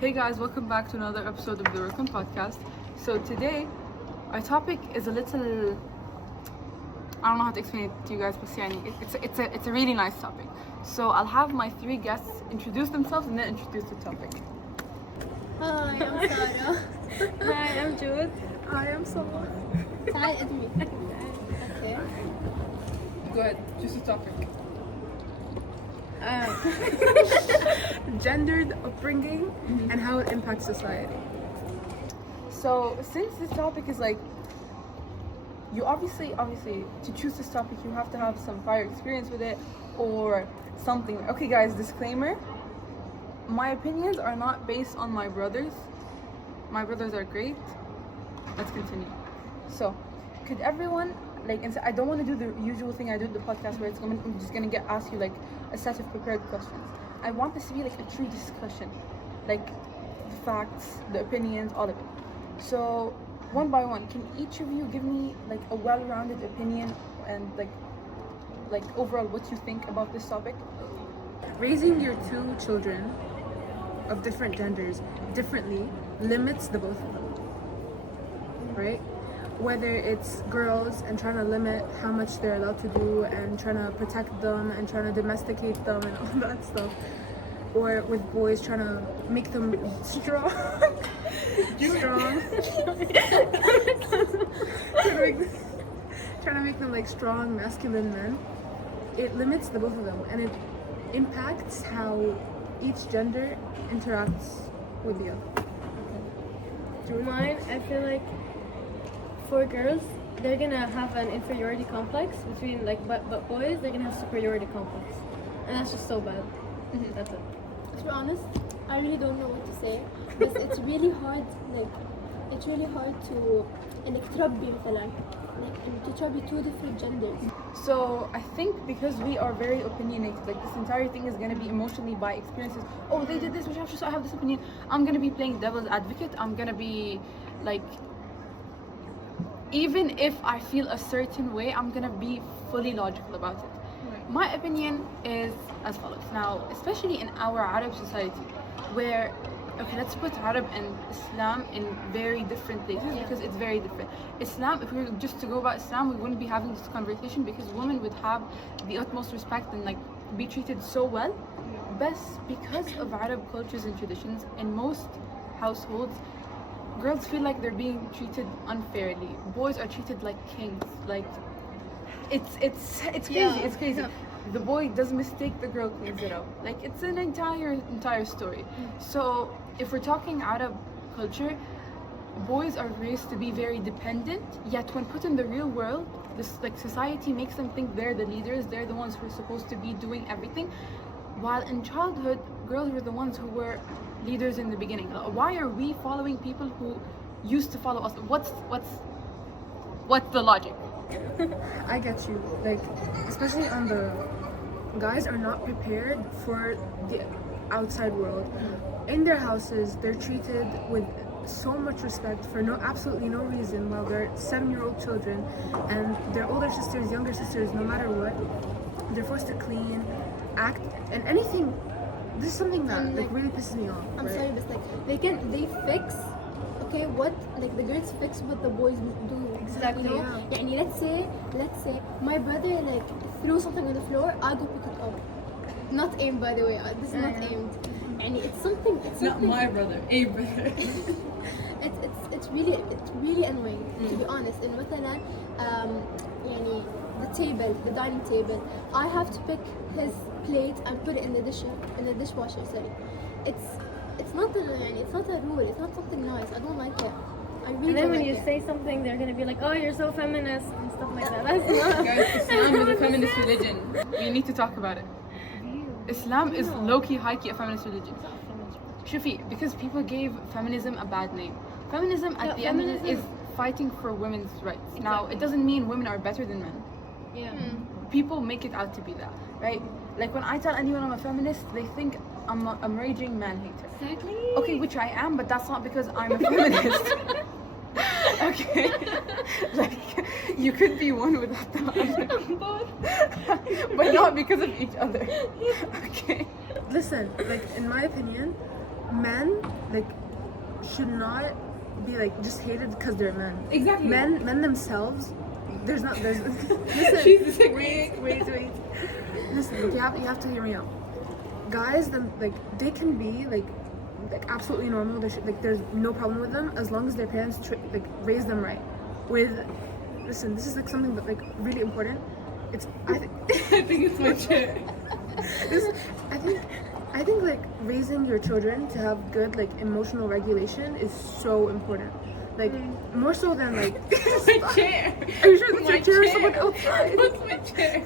Hey guys, welcome back to another episode of the Rukn podcast. So today, our topic is a little, I don't know how to explain it to you guys, but it's a really nice topic. So I'll have my three guests introduce themselves and then introduce the topic. Hi, I'm Sarah. Hi, I'm Jude. Hi, I'm Salma. Hi, it's me. Okay. Go ahead, choose the topic. Gendered upbringing and how it impacts society. So since this topic is like, you obviously to choose this topic you have to have some prior experience with it or something. Okay guys, disclaimer, my opinions are not based on my brothers. My brothers are great. Let's continue. So could everyone, like, I don't want to do the usual thing I do at the podcast where I'm just gonna ask you like a set of prepared questions. I want this to be like a true discussion, like the facts, the opinions, all of it. So one by one, can each of you give me like a well-rounded opinion and like overall what you think about this topic? Raising your two children of different genders differently limits the both of them, right? Whether it's girls and trying to limit how much they're allowed to do and trying to protect them and trying to domesticate them and all that stuff, or with boys trying to make them strong, trying to make them like strong masculine men. It limits the both of them and it impacts how each gender interacts with the other. Mine, I feel like for girls, they're gonna have an inferiority complex between but boys, they're gonna have superiority complex, and that's just so bad. That's it. To be honest, I really don't know what to say, but it's really hard. It's really hard to تربي مثلا, to try two different genders. So I think because we are very opinionated, like this entire thing is going to be emotionally by experiences. Oh, they did this, which so I have this opinion. I'm going to be playing devil's advocate. I'm going to be like, even if I feel a certain way, I'm going to be fully logical about it. Right. My opinion is as follows. Now, especially in our Arab society, where, okay, let's put Arab and Islam in very different places because it's very different. Islam, if we were just to go about Islam, we wouldn't be having this conversation because women would have the utmost respect and like be treated so well. But because of Arab cultures and traditions, in most households, girls feel like they're being treated unfairly. Boys are treated like kings. Like it's crazy. Yeah. It's crazy. The boy does mistake, the girl cleans it up. Like it's an entire story. So if we're talking Arab culture, boys are raised to be very dependent, yet when put in the real world, this like society makes them think they're the leaders, they're the ones who are supposed to be doing everything. While in childhood, girls were the ones who were leaders in the beginning. Why are we following people who used to follow us? What's the logic? I get you. Like, especially on the guys are not prepared for the outside world. In their houses, they're treated with so much respect for absolutely no reason while they're 7-year-old children, and their older sisters, younger sisters, no matter what, they're forced to clean, act, and anything. This is something that like really pisses me off. I'm right? sorry, but like they fix, okay, what like the girls fix what the boys do. Exactly, You know? yeah. يعني let's say my brother like threw something on the floor, I go pick it up. Not aimed, by the way. This is not aimed. يعني it's something. Not my brother, a brother. it's really annoying to be honest. And مثلا يعني the dining table, I have to pick his plate and put it in the dishwasher. Sorry, it's not a rule. It's not something nice. I don't like it. I really And then don't when like you it. say something, they're gonna be like, "Oh, you're so feminist" and stuff like that. That's not. Guys, Islam is a feminist religion. We need to talk about it. Islam is low-key, high-key a feminist religion. Shufi, because people gave feminism a bad name. Feminism at the end of it is fighting for women's rights. Exactly. Now, it doesn't mean women are better than men. Yeah. People make it out to be that, right? Like when I tell anyone I'm a feminist, they think I'm a raging man hater. Exactly. Okay, which I am, but that's not because I'm a feminist. Okay, like you could be one without the other, but not because of each other. Okay. Listen, like in my opinion, men like should not be like just hated because they're men. Exactly. Men themselves, there's listen, She's disagreeing. wait. Listen, you have to hear me out. Guys, them like they can be like absolutely normal. Like there's no problem with them as long as their parents like raise them right. Listen, this is like something that like really important. I think it's my chair. I think like raising your children to have good like emotional regulation is so important. Like more so than like My chair. Are you sure that's My your chair or chair. someone outside? What's my chair?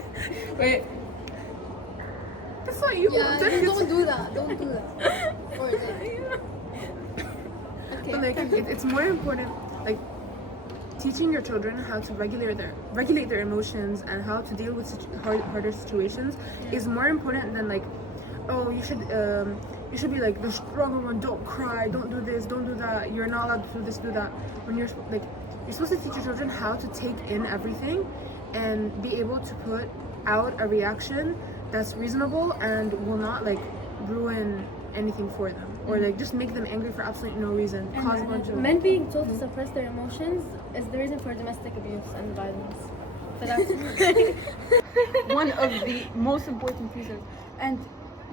Wait. That's not you. Yeah, That's- don't do that. Don't do that. Or that. Okay. But like it's more important like teaching your children how to regulate their emotions and how to deal with harder situations is more important than like, oh, you should be like the stronger one, don't cry, don't do this, don't do that, you're not allowed to do this, do that. When you're supposed to teach your children how to take in everything and be able to put out a reaction that's reasonable and will not like ruin anything for them or like just make them angry for absolutely no reason, cause a bunch of Men being told to suppress their emotions is the reason for domestic abuse and violence. So that's One of the most important reasons. And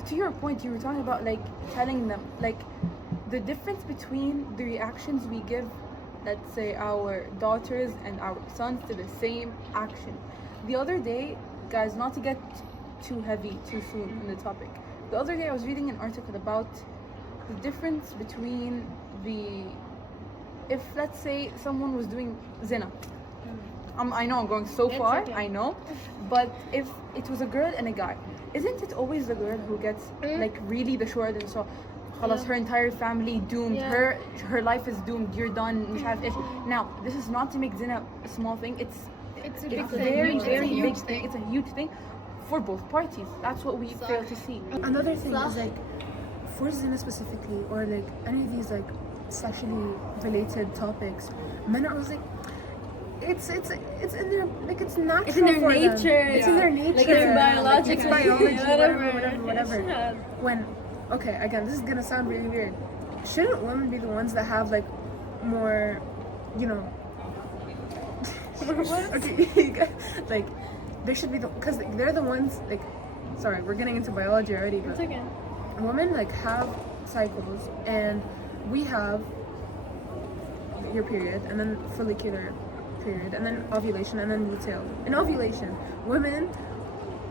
to your point, you were talking about like telling them like the difference between the reactions we give, let's say our daughters and our sons to the same action. The other day, guys, not to get too heavy too soon on the topic, the other day I was reading an article about the difference between if let's say someone was doing zina. I know I'm going so It's far, okay. I know, but if it was a girl and a guy, isn't it always the girl who gets like really the short and so خلاص her entire family doomed, Yeah. her life is doomed, you're done, مش عارف إيش. Now this is not to make zina a small thing, it's a big thing. very It's a very huge big thing. thing, it's a huge thing for both parties. That's what we fail to see. Another thing is Slash. like for zina specifically or like any of these like sexually related topics, men are always like it's in their like it's natural it's in their for them. nature. It's in their nature. Like it's biological. It's biology, whatever. whatever. Yeah. When okay, again, this is gonna sound really weird. Shouldn't women be the ones that have like more, you know? Okay, like they should be because they're the ones like. Sorry, we're getting into biology already, but It's okay. women like have cycles and we have your period and then follicular period and then ovulation and then luteal. In ovulation, women,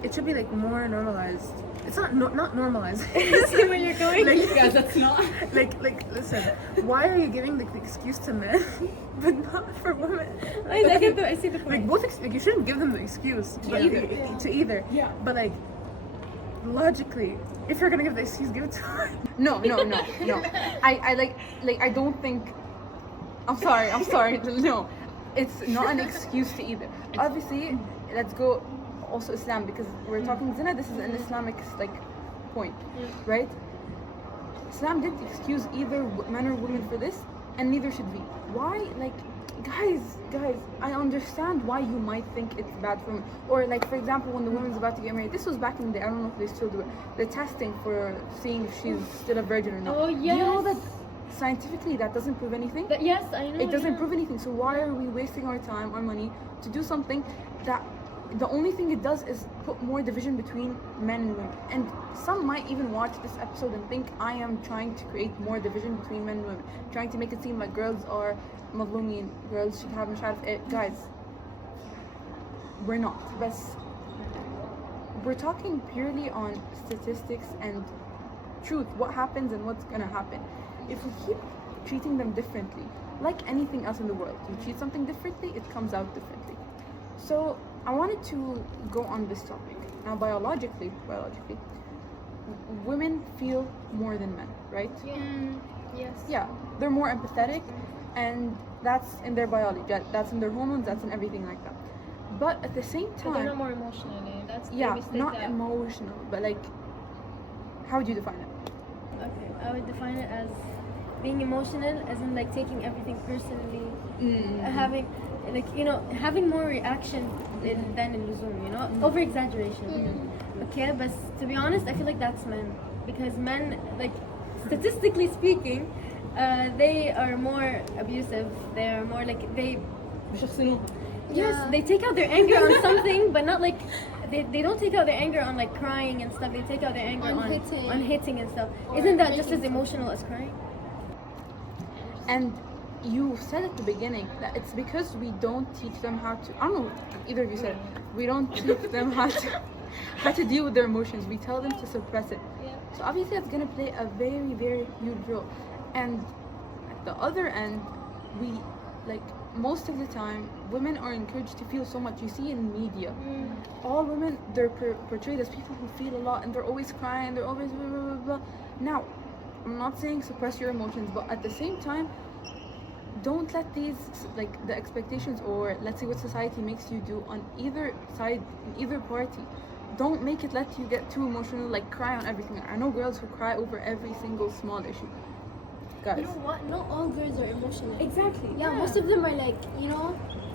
it should be like more normalized. It's not normalized. See where you're going? Like, Guys, that's not. like listen, why are you giving like the excuse to men but not for women? I see the Like point. both like you shouldn't give them the excuse but either. to either. Yeah. But like logically, if you're gonna give the excuse, give it to her. No. I like I don't think. I'm sorry. No, it's not an excuse to either. Obviously, let's go also Islam because we're talking zina. This is an Islamic like point, right? Islam didn't excuse either men or women for this, and neither should we. Why? Like, guys, I understand why you might think it's bad for me. Or like, for example, when the woman's about to get married, this was back in the day, I don't know if they still do it, the testing for seeing if she's still a virgin or not. Oh, Do you know yes. that scientifically that doesn't prove anything? But yes, I know. It doesn't yeah. prove anything. So why are we wasting our time, our money to do something that the only thing it does is put more division between men and women? And some might even watch this episode and think I am trying to create more division between men and women, trying to make it seem like girls are مظلومين, girls should have مش عارف إيه. Guys, we're not. But we're talking purely on statistics and truth, what happens and what's gonna happen. If we keep treating them differently, like anything else in the world, you treat something differently, it comes out differently. So I wanted to go on this topic. Now biologically, women feel more than men, right? Yes. Yeah, they're more empathetic, and that's in their biology, that's in their hormones, that's in everything like that. But at the same But they're not time, more emotionally. That's yeah, they state not that. emotional, but like, how would you define it? Okay, I would define it as being emotional, as in like taking everything personally, having like having more reaction than in Zoom, over exaggeration. Okay, but to be honest, I feel like that's men because men, like statistically speaking, they are more abusive. They are more like بيشخصنوها. Yes, Yeah. they take out their anger on something, but not like they don't take out their anger on like crying and stuff. They take out their anger On on hitting. hitting and stuff. Or Isn't that just making as emotional as crying? And you said at the beginning that it's because we don't teach them how to. I don't know if either of you said it. We don't teach them how to deal with their emotions. We tell them to suppress it. Yeah. So obviously it's gonna play a very, very huge role. And at the other end, we like most of the time women are encouraged to feel so much. You see in media, all women they're portrayed as people who feel a lot and they're always crying. They're always blah, blah, blah, blah. Now, I'm not saying suppress your emotions, but at the same time, don't let these like the expectations or let's say what society makes you do on either side, in either party. Don't make it let you get too emotional, like cry on everything. I know girls who cry over every single small issue. Guys, You know what? Not all girls are emotional. Exactly. Yeah, most of them are like, you know,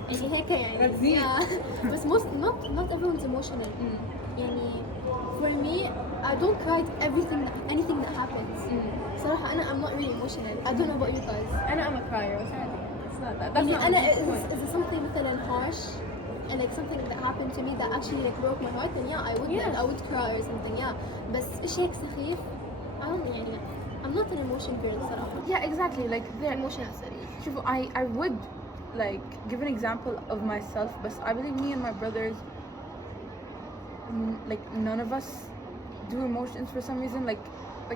يعني هيك يعني. That's it. Yeah. But not everyone's emotional. يعني for me, I don't cry at anything that happens. صراحة I'm not really emotional. I don't know about you guys. I'm a crier. It's not that. That's يعني not أنا the point. is something مثلا harsh and like something that happened to me that actually like broke my heart, then yeah, Yes. I would cry or something. Yeah. بس إيش هيك سخيف. I don't يعني I'm not an emotion girl صراحة. yeah, exactly. Like there, Emotional sorry. شوفوا, I would like give an example of myself, but I believe me and my brothers, like none of us do emotions for some reason. Like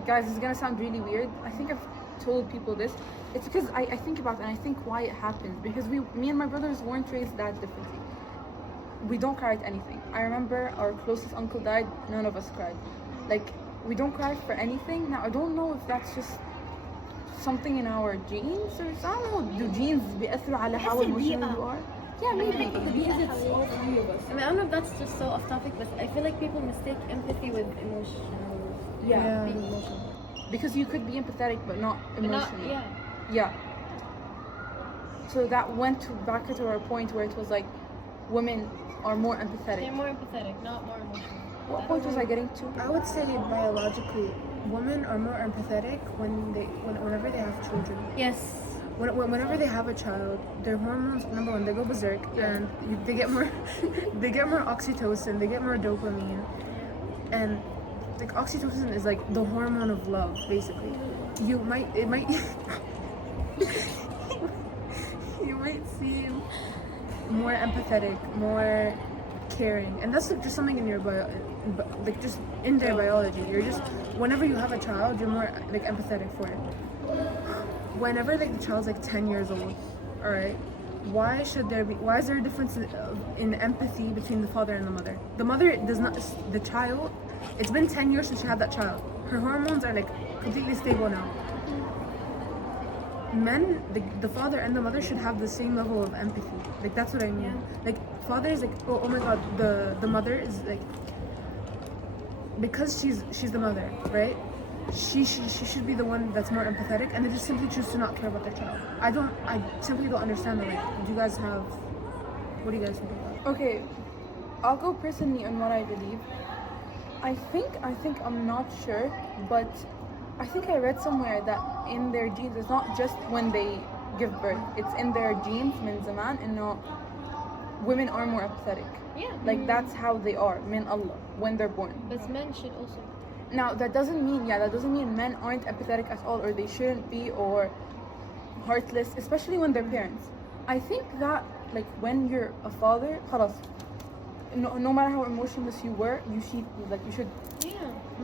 guys, it's gonna sound really weird. I think I've told people this. It's because I think about it and I think why it happens. Because me and my brothers weren't raised that differently. We don't cry at anything. I remember our closest uncle died, none of us cried. Like, we don't cry for anything. Now, I don't know if that's just something in our genes or I don't know. Do genes بيأثروا على how emotional you are? Yeah, maybe. Because it's all three of us. I mean, I don't know if that's just so off topic, but I feel like people mistake empathy with emotional. Yeah. Being emotional. Because you could be empathetic but not But not, emotional. yeah. Yeah. So that went back to our point where it was like women are more empathetic. They're more empathetic, not more emotional. What point was I getting to? I would say biologically, women are more empathetic whenever they have children. Yes. Whenever they have a child, their hormones, number one, they go berserk, and they get more, they get more oxytocin, they get more dopamine, and like oxytocin is like the hormone of love, basically. You might seem more empathetic, more caring, and that's like just something in your like just in their biology. You're just whenever you have a child, you're more like empathetic for it. Whenever like the child's like 10 years old, all right, why is there a difference in empathy between the father and the mother? The mother does not, the child, it's been 10 years since she had that child. Her hormones are like completely stable now. Men, the father and the mother should have the same level of empathy. Like that's what I mean. Yeah. Like father is like, oh my god, the mother is like, because she's the mother, right? She should be the one that's more empathetic, and they just simply choose to not care about their child. I simply don't understand that. Like, do you guys have? What do you guys think about that? Okay, I'll go personally on what I believe. I think I'm not sure, but I think I read somewhere that in their genes, it's not just when they give birth, it's in their genes من زمان إنه women are more empathetic. Yeah. Like that's how they are, min Allah, when they're born. But men should also. Now that doesn't mean men aren't empathetic at all or they shouldn't be or heartless, especially when they're parents. I think that like when you're a father, خلاص, no matter how emotionless you were, you should Yeah.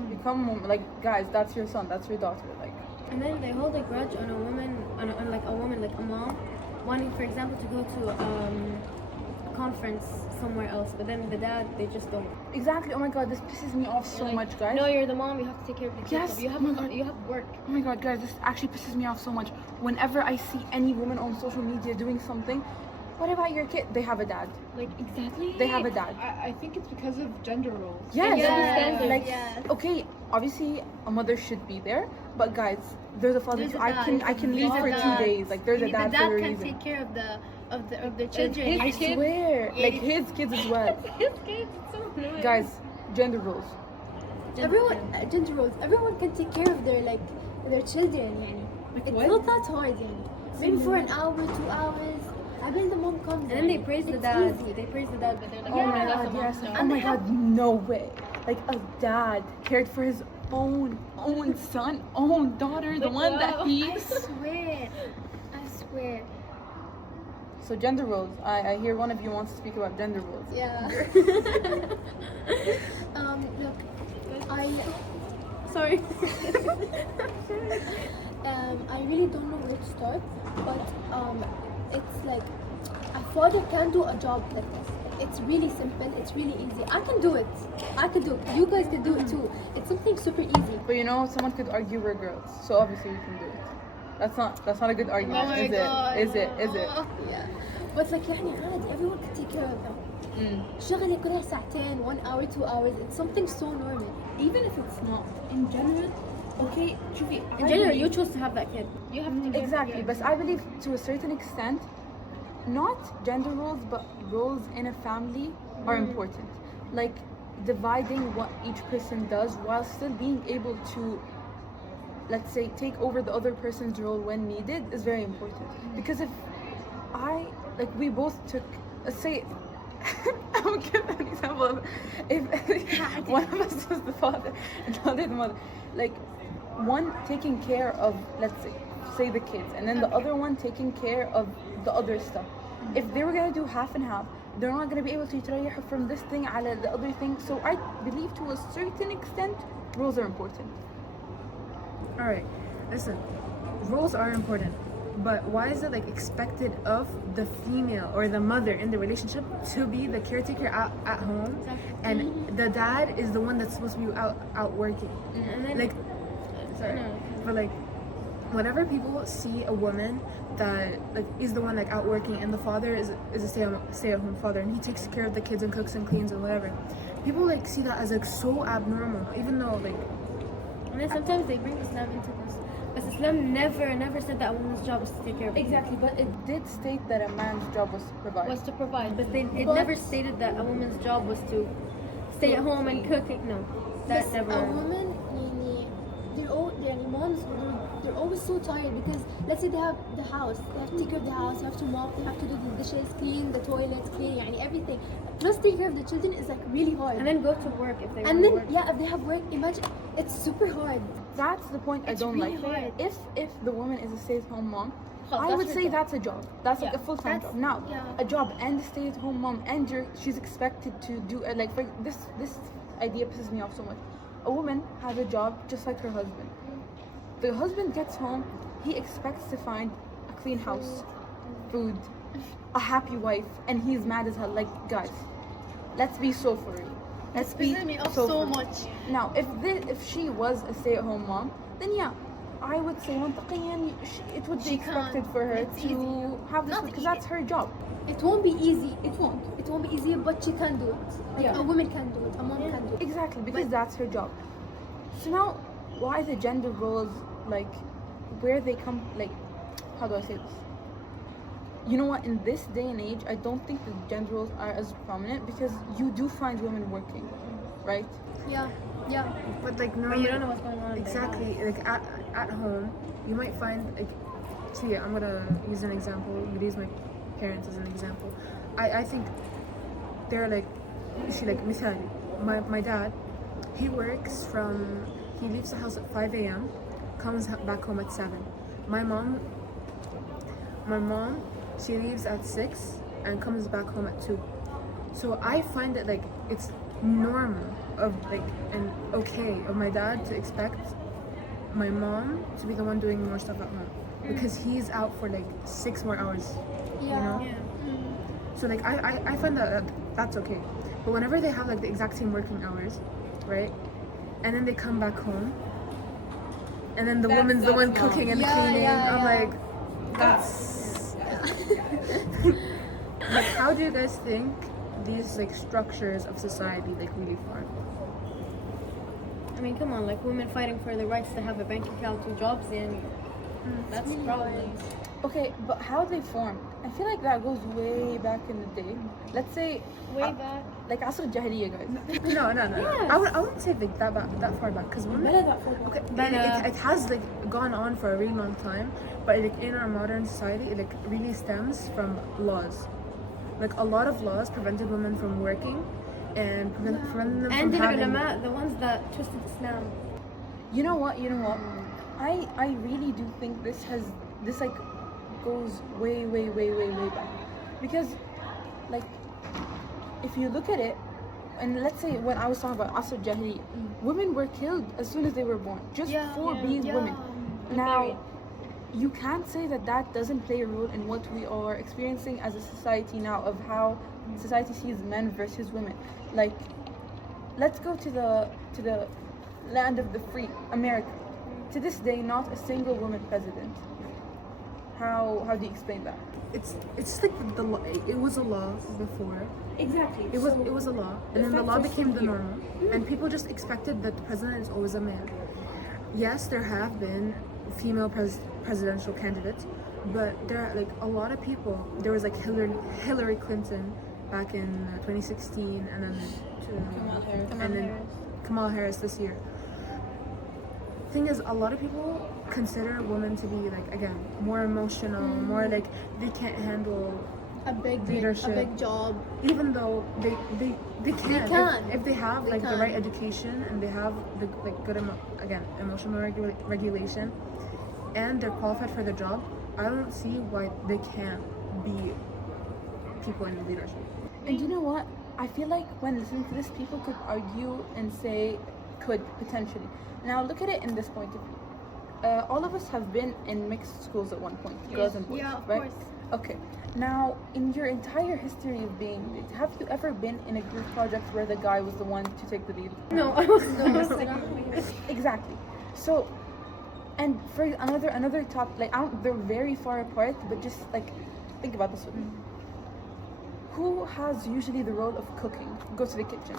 become like guys, that's your son, that's your daughter, like And then they hold a grudge on a woman, on like a mom, wanting, for example, to go to a conference somewhere else, but then the dad, they just don't. exactly. Oh my god, this pisses me off so Like, much, guys. No, you're the mom. You have to take care of the kids. Yes, You have oh my God. you have work. Oh my god, guys, this actually pisses me off so much. Whenever I see any woman on social media doing something, what about your kid? They have a dad. Like exactly. They have a dad. I think it's because of gender roles. Yes, Yeah. like Yeah. okay, obviously a mother should be there, but guys, there's a father There's too. a dad. I can leave There's for a 2 dad. days. Like there's a dad the for dad a can reason. take care of the children. I swear, like his kids as well. His kids, it's so annoying. Guys, gender roles. Everyone gender roles. Everyone can take care of their children. يعني. It's not that hard, يعني. Maybe for an hour, 2 hours. I mean, the mom comes. And then they praise the It's dad. easy. They praise the dad, but they're like, Oh my Yeah. god, yes. And Oh my they have- god, no way. Like a dad cared for his own son, own daughter, the one that he. I swear. I swear. So gender roles. I hear one of you wants to speak about gender roles. Yeah. Look, sorry. I really don't know where to start, but it's like a father can do a job like this. It's really simple. It's really easy. I can do it. You guys can do it too. It's something super easy. But you know, someone could argue we're girls, so obviously we can do it. That's not a good argument, Oh my is God. it? Is it? Is it? Yeah. But like يعني عادي, everyone can take care of them. شغلة كلها ساعتين, 1 hour, 2 hours. It's something so normal. Even if it's not, in general, okay, شوفي, In general, you chose to have that kid. You have to give Exactly, but I believe to a certain extent, not gender roles, but roles in a family are important. Like dividing what each person does while still being able to, let's say, take over the other person's role when needed is very important. Because if we both took, let's say, I will give an example of if one of us was the father and the other the mother, like one taking care of, let's say the kids, and then the other one taking care of the other stuff. If they were gonna do half and half, they're not gonna be able to يتريحوا from this thing على the other thing. So I believe to a certain extent, roles are important. All right, listen, roles are important, but why is it like expected of the female or the mother in the relationship to be the caretaker at home, and the dad is the one that's supposed to be out working? And then, Like, sorry, but like, whenever people see a woman that like is the one like out working and the father is a stay-at-home father and he takes care of the kids and cooks and cleans and whatever, people like see that as like so abnormal, even though like. and then sometimes they bring Islam into this. But Islam never said that a woman's job is to take care of Exactly, but it did state that a man's job was to provide. was to provide. But it never stated that a woman's job was to stay at home and cook. No, that Yes, never. a woman, يعني moms, they're always so tired because let's say they have the house, they have to take care of the house, they have to mop, they have to do the dishes, clean the toilets, clean يعني everything. Plus take care of the children is like really hard. And then go to work if they And want to then work. yeah, if they have work, imagine it's super hard. That's the point I don't really like. hard. If the woman is a stay-at-home mom, Oh, I that's would her say job. that's a job. That's like Yeah, a full-time that's- job. Now, yeah. a job and a stay-at-home mom, and she's expected to do like for this idea pisses me off so much. A woman has a job just like her husband. The husband gets home, he expects to find a clean house, food, a happy wife, and he's mad as hell. Like, guys, let's be so for real. Let's be Pisses me off so so for real. much. Now, if she was a stay-at-home mom, then yeah, I would say منطقياً it would be She can't. expected for her It's to easy. have this Not because easy. that's her job. It won't be easy. It won't be easy, but she can do it. Like Yeah. a woman can do it. A mom can do it. Exactly, because that's her job. So now, why the gender roles, like, where they come, like, how do I say this? You know what, in this day and age, I don't think the gender roles are as prominent because you do find women working, right? Yeah, yeah. But like But normally, you don't know what's going on. there. exactly, like at home, you might find like. See, I'm gonna use an example. You use my parents as an example. I think they're like, مثالي. My dad, he works he leaves the house at 5 a.m., comes back home at 7. My mom, she leaves at 6 and comes back home at 2. So I find it like it's normal of like and okay of my dad to expect my mom to be the one doing more stuff at home because he's out for like 6 more hours. Yeah. You know? Yeah. So like I find that that's okay. But whenever they have like the exact same working hours, right? And then they come back home and then the woman's the one that's cooking and Yeah, cleaning. yeah, I'm yeah. like, that's like how do you guys think these like structures of society like really form? I mean, come on, like women fighting for the rights to have a bank account, 2 jobs, and that's really probably. Okay, but how they formed? I feel like that goes way back in the day. Let's say Way back. like Asr Jahiliya, guys. No. Yes. I wouldn't say like that far back because women. Okay, it has like gone on for a really long time, but like in our modern society, it like really stems from laws. Like a lot of laws prevented women from working, and prevented them And from the having. ulama, the ones that twisted Islam. You know what? I really do think this like goes way back, because like if you look at it, and let's say when I was talking about Asr Jahili, women were killed as soon as they were born just for being women. Now you can't say that doesn't play a role in what we are experiencing as a society now, of how society sees men versus women. Like, let's go to the land of the free, America. To this day, not a single woman president. How do you explain that? It's like it was a law before. Exactly. It was a law, and then the law became the normal, and people just expected that the president is always a man. Yes, there have been female presidential candidates, but there are like a lot of people. There was like Hillary Clinton back in 2016, and then Kamala Harris this year. Thing is, a lot of people consider women to be like, again, more emotional, more like they can't handle A big leadership. A big job. even though they can, can. if they have They like the can. right education, and they have the like good emotional regulation, and they're qualified for the job. I don't see why they can't be people in leadership. And you know what? I feel like when listening to this, people could argue and say could potentially. Now look at it in this point of view. All of us have been in mixed schools at one point, girls and boys, Yeah, of right? course. Okay. Now, in your entire history of being, have you ever been in a group project where the guy was the one to take the lead? No, I was Exactly. So, and for another top, like they're very far apart, but just like think about this with me. Who has usually the role of cooking? Go to the kitchen.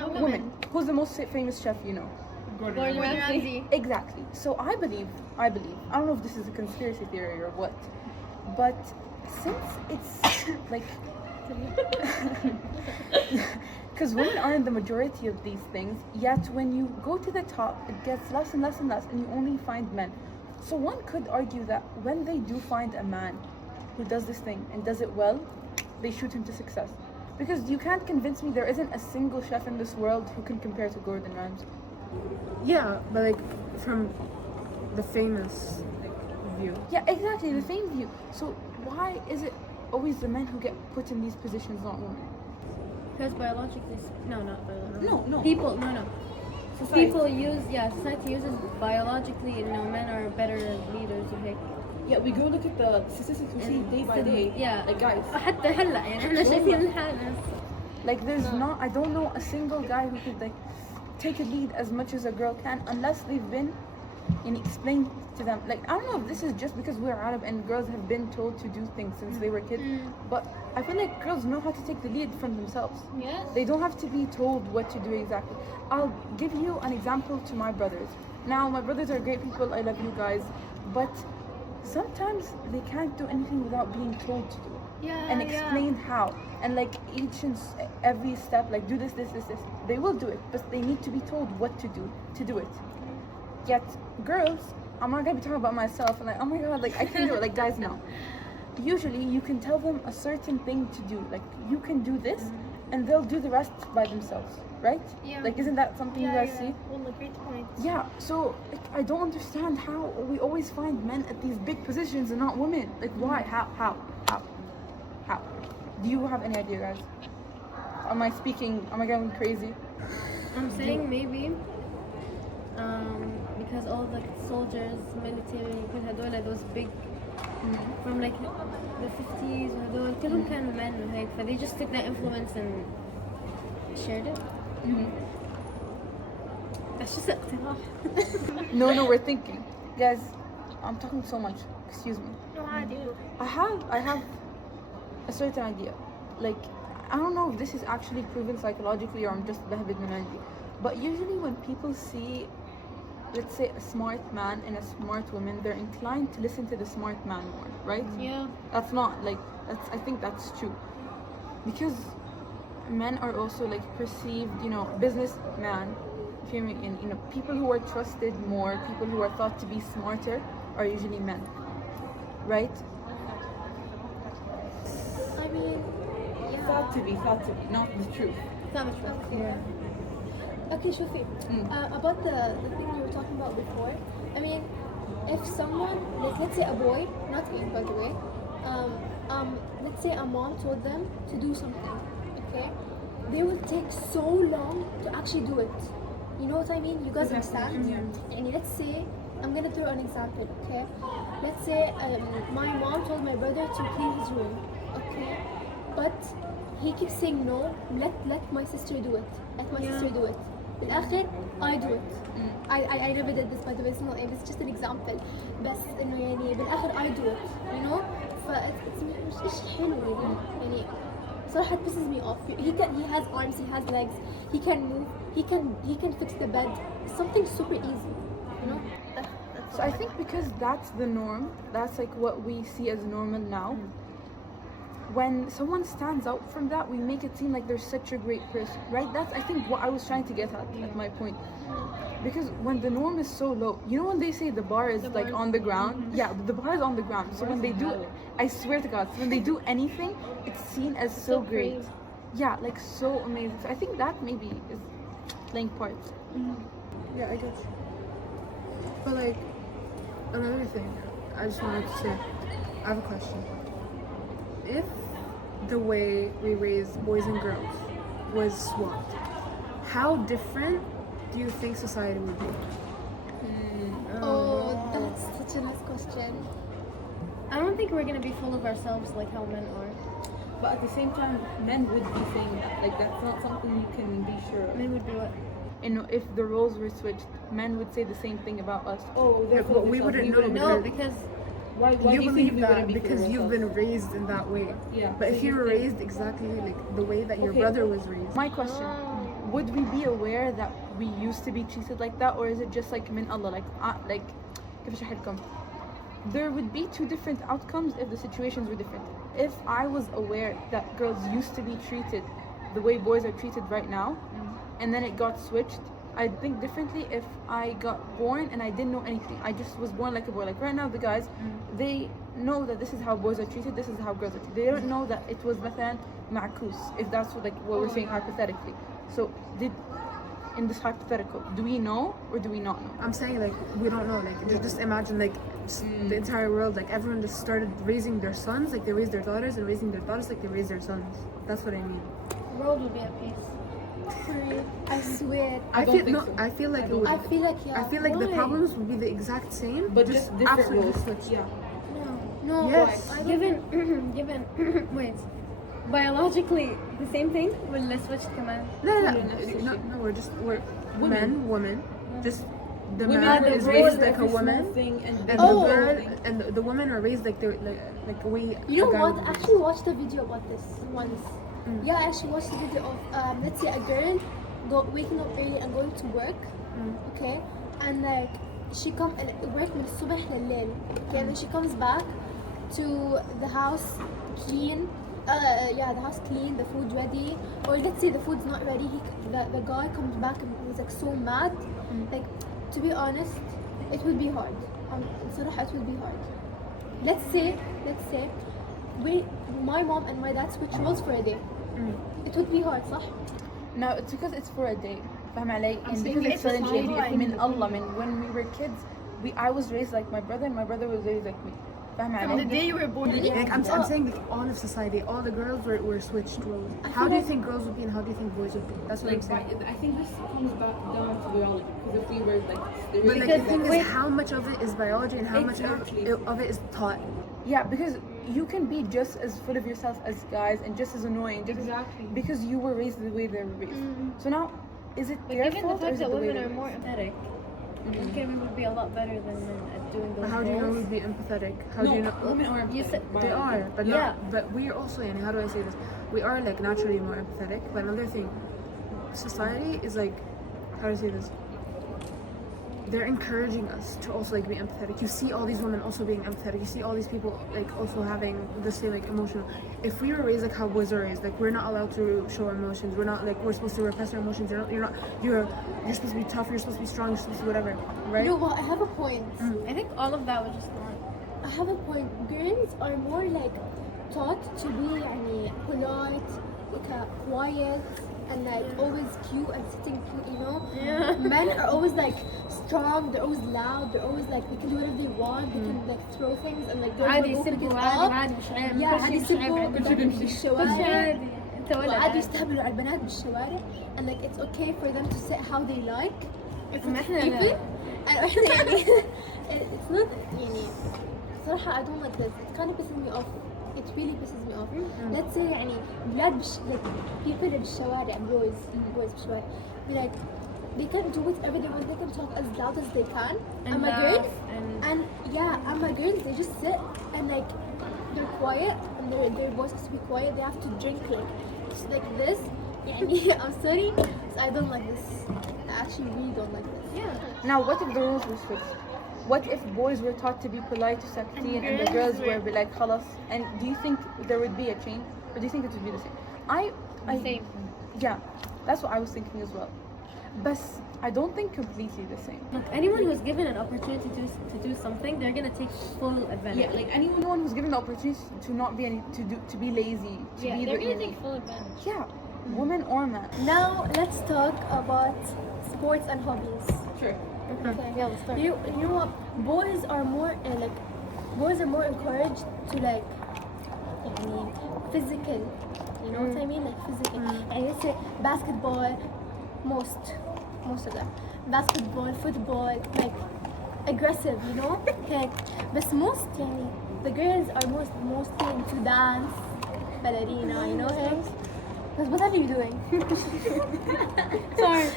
A Women. Who's the most famous chef you know? Gordon Ramsay. Exactly. So I believe, I don't know if this is a conspiracy theory or what, but since it's like, because women aren't the majority of these things, yet when you go to the top, it gets less and less and less, and you only find men. So one could argue that when they do find a man who does this thing and does it well, they shoot him to success. Because you can't convince me there isn't a single chef in this world who can compare to Gordon Ramsay. Yeah, but like from the famous view. Yeah, exactly, the same view. So why is it always the men who get put in these positions, not women? Because biologically, not biologically. No. People, no. Society. People society uses biologically, men are better leaders. Okay. Yeah, we go look at the statistics we see day by day. Yeah. Like guys, حتى هلا يعني احنا شايفين الحالة. like there's not, I don't know a single guy who could like take a lead as much as a girl can, unless they've been and explained to them. Like I don't know if this is just because we're Arab and girls have been told to do things since they were kids, but I feel like girls know how to take the lead from themselves. Yes. They don't have to be told what to do exactly. I'll give you an example to my brothers. Now, my brothers are great people. I love you guys. But sometimes they can't do anything without being told to do it. Yeah. And explained how. And like each and every step, like do this. They will do it, but they need to be told what to do it. Yet, girls, I'm not gonna be talking about myself and like, oh my god, like I can do it. Like guys, no. Usually, you can tell them a certain thing to do. Like you can do this, and they'll do the rest by themselves, right? Yeah. Like, isn't that something you guys see? Well, great point. Yeah. So like, I don't understand how we always find men at these big positions and not women. Like, why? How? Do you have any idea, guys? Am I going crazy? I'm saying maybe because all the soldiers, military, كل هدول those big from like the 50s وهدول كلهم كانوا men وهيك, so they just took that influence and shared it. That's just اقتراح. No, we're thinking, guys. I'm talking so much. Excuse me. No, عادي. I have a certain idea. Like, I don't know if this is actually proven psychologically or I'm just بهبد من عندي. But usually when people see let's say a smart man and a smart woman, they're inclined to listen to the smart man more, right? Yeah. That's not like that's. I think that's true, because men are also like perceived, businessman. If you mean, and people who are trusted more, people who are thought to be smarter, are usually men, right? I mean, yeah. Thought to be, not the truth. It's not the truth. Yeah. Okay, Shufi. About the thing you were talking about before. I mean, if someone, like let's say a boy, not me by the way, let's say a mom told them to do something, okay? They will take so long to actually do it. You know what I mean? You guys understand? And let's say, I'm gonna throw an example, okay? Let's say my mom told my brother to clean his room, okay? But he keeps saying no, let my sister do it. Let my sister do it. بالآخر I do it. I never did this by the way, it's just an example. بس إنه يعني بالآخر I do it, you know? مش إشي حلو يعني صراحة it pisses me off. He has arms, he has legs, he can move, he can fix the bed. Something super easy, you know? So I think because that's the norm, that's like what we see as normal now. When someone stands out from that, we make it seem like they're such a great person, right? That's I think what I was trying to get at my point. Because when the norm is so low, when they say the bar is like on the ground, yeah, the bar is on the ground. So when they do, I swear to God, when they do anything, it's seen as so great. Yeah, like so amazing. So I think that maybe is playing part. Yeah, I get you. But like, another thing, I just wanted to say, I have a question. If the way we raise boys and girls was swapped, how different do you think society would be? Oh, that's such a nice question. I don't think we're gonna be full of ourselves like how men are. But at the same time, men would be saying that. Like that's not something you can be sure of. Men would be what? If the roles were switched, men would say the same thing about us. Oh, Yeah, but we wouldn't know. No, because Why do You you think believe we that wouldn't be because full of you've ourselves? been raised in that way. Yeah. But so if you were think- raised exactly like the way that your Okay. brother was raised, My question: would we be aware that we used to be treated like that, or is it just like min Allah, like كيف أشرح لكم? There would be two different outcomes if the situations were different. If I was aware that girls used to be treated the way boys are treated right now, and then it got switched, I'd think differently if I got born and I didn't know anything. I just was born like a boy. Like right now, the guys, they know that this is how boys are treated, this is how girls are treated. They don't know that it was مثلا معكوس, if that's what we're saying hypothetically. So in this hypothetical, do we know or do we not know? I'm saying like we don't know. Like just imagine like the entire world, like everyone just started raising their sons like they raise their daughters, and raising their daughters like they raise their sons. That's what I mean. the world will be at peace. I swear. I don't feel think no. so. I feel like it would. I feel like yeah. I feel like the Why? problems would be the exact same, But just different absolutely roles. switched. Yeah. No. Yes. I don't Given wait, biologically the same thing ولا switched كمان؟ No, we're men, women. Just the Women man are is raised raised like a every small woman, thing and and Oh. the girl and the women are raised like they're like a way. You know a guy what? would I be. actually watched a video about this once. Yeah, I actually watched a video of let's say a girl waking up early and going to work. Okay, and like she comes and work من الصبح لليل. Okay, and then she comes back to the house clean. The house clean, the food ready, or let's say the food's not ready. The guy comes back and he's like so mad. Like, to be honest, it would be hard. صراحة it would be hard. Let's say my mom and my dad switch roles for a day. It would be hard, صح? No, it's because it's for a day. فاهم علي? And saying because it's it's sudden society, change. I It's think min Allah. When we were kids, I was raised like my brother, and my brother was raised like me. فاهم From the علي? day you were born. Like I'm saying like all of society, all the girls were switched roles. How do you think girls would be and how do you think boys would be? That's what I'm saying. I think this comes back down to biology. Because if we were like, But like the thing is, how much of it is biology and how Exactly. much of it is taught? yeah, because you can be just as full of yourself as guys and just as annoying. Exactly. Because you were raised the way they were raised. So now, is it But their given the fault or fact is it that the way women they are were more raised? empathetic, okay, we would be a lot better than men at doing those How do you know roles. we'd be empathetic? How No, do you know? women are You said- empathetic, They biology. are, but Yeah. but we are also, and how do I say this? We are like naturally more empathetic. But another thing, society is like, how do I say this? they're encouraging us to also like be empathetic. You see all these women also being empathetic. You see all these people like also having the same like emotional. If we were raised like how boys are raised, like we're not allowed to show emotions. We're not like we're supposed to repress our emotions. You're supposed to be tough. You're supposed to be strong. You're supposed to be whatever, right? You know what? I have a point. I think all of that was just wrong. I have a point. Girls are more like taught to be يعني, polite, like quiet, and like always cute and sitting cute, you know? Yeah. Men are always like strong, they're always loud, they're always like they can do whatever they want, they can like throw things and like girls عادي will go pick يسبوا it عادي up. عادي مش عيب Yeah, كل عادي شيء مش عيب يسبوا عندنا. بالشوارع كل شيء عادي انت ولد وعادي عادي. يستهبلوا على البنات بالشوارع and like it's okay for them to say how they like in front of إحنا people لا. and احنا يعني it's not يعني صراحة I don't like this. It kind of pisses me off. It really pisses me off. Let's say يعني بلاد like people اللي بالشوارع boys بالشوارع be like they can do whatever they want. They can talk as loud as they can. And I'm a girl laugh and yeah, I'm a girl. They just sit and like they're quiet and their voice has to be quiet. They have to drink like this. يعني I'm sorry, so I don't like this. I actually really don't like this. Yeah. Now, what if the rules were switched? What if boys were taught to be polite to Saktin and the girls were be like khalas? And do you think there would be a change, or do you think it would be the same? I Same. Yeah, that's what I was thinking as well. But I don't think completely the same. Look, anyone who's given an opportunity to do something, they're gonna take full advantage. Yeah, like anyone who's given the opportunity to not be to be lazy, to Yeah, be they're the, gonna take full advantage. yeah, woman or man. Now let's talk about sports and hobbies. Sure. Okay. Yeah, let's start. You know what? Boys are more encouraged to like يعني physical. You know what I mean? Like physical. And let's say basketball, most of them. Basketball, football, like aggressive, you know? Okay. But most يعني the girls are mostly into dance, ballerina, you know him? Because what are you doing? Sorry.